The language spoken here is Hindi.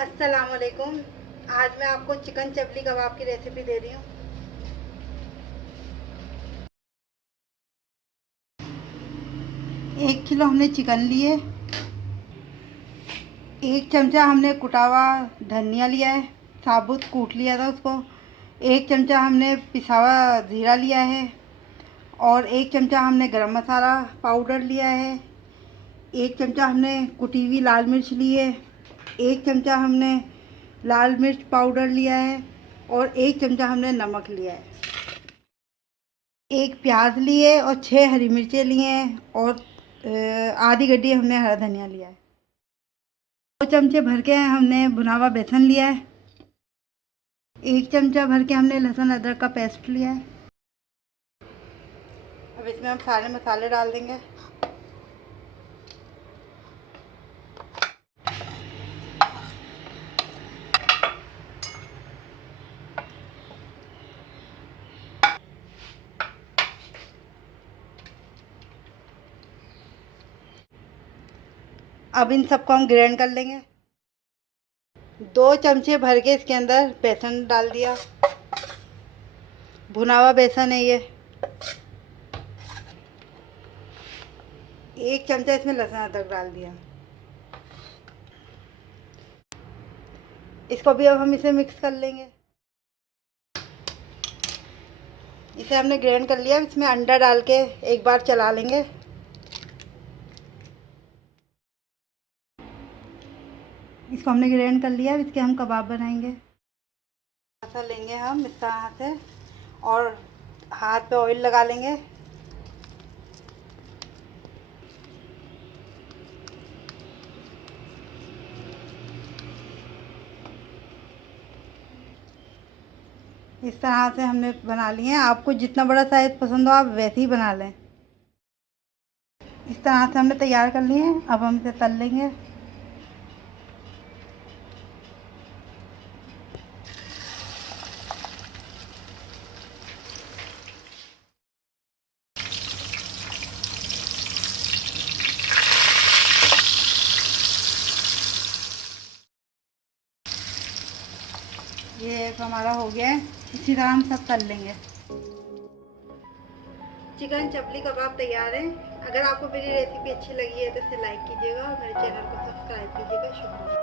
अस्सलाम वालेकुम। आज मैं आपको चिकन चपली कबाब की रेसिपी दे रही हूँ। 1 किलो हमने चिकन लिए। 1 चमचा हमने कुटा हुआ धनिया लिया है, साबुत कूट लिया था उसको। 1 चमचा हमने पिसा हुआ ज़ीरा लिया है और 1 चमचा हमने गरम मसाला पाउडर लिया है। 1 चमचा हमने कुटी हुई लाल मिर्च ली है। 1 चमचा हमने लाल मिर्च पाउडर लिया है और 1 चमचा हमने नमक लिया है। 1 प्याज लिए और 6 हरी मिर्चें लिए हैं और आधी गड्डी हमने हरा धनिया लिया है। 2 चमचे भर के हमने भुना हुआ बेसन लिया है। 1 चमचा भर के हमने लहसुन अदरक का पेस्ट लिया है। अब इसमें हम सारे मसाले डाल देंगे। अब इन सबको हम ग्राइंड कर लेंगे। 2 चमचे भर के इसके अंदर बेसन डाल दिया। भुना हुआ बेसन है ये। 1 चमचा इसमें लहसुन अदरक डाल दिया। इसको भी अब हम इसे मिक्स कर लेंगे। इसे हमने ग्राइंड कर लिया। इसमें अंडा डाल के एक बार चला लेंगे। इसको हमने ग्राइंड कर लिया। इसके हम कबाब बनाएंगे। ऐसा लेंगे हम इस तरह से और हाथ पे ऑयल लगा लेंगे। इस तरह से हमने बना लिए हैं। आपको जितना बड़ा साइज़ पसंद हो आप वैसे ही बना लें। इस तरह से हमने तैयार कर लिए हैं। अब हम इसे तल लेंगे। ये हमारा हो गया है। इसी तरह हम सब तल लेंगे। चिकन चपली कबाब तैयार है। अगर आपको मेरी रेसिपी अच्छी लगी है तो इसे लाइक कीजिएगा और मेरे चैनल को सब्सक्राइब कीजिएगा। शुक्रिया।